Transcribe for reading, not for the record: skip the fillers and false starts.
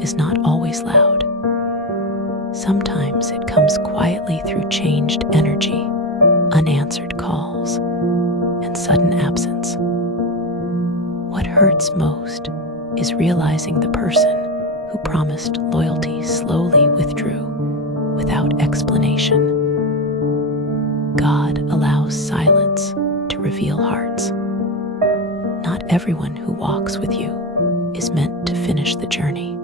is not always loud. Sometimes it comes quietly through changed energy, unanswered calls, and sudden absence. What hurts most is realizing the person who promised loyalty slowly withdrew without explanation. God allows silence to reveal hearts. Not everyone who walks with you is meant to finish the journey.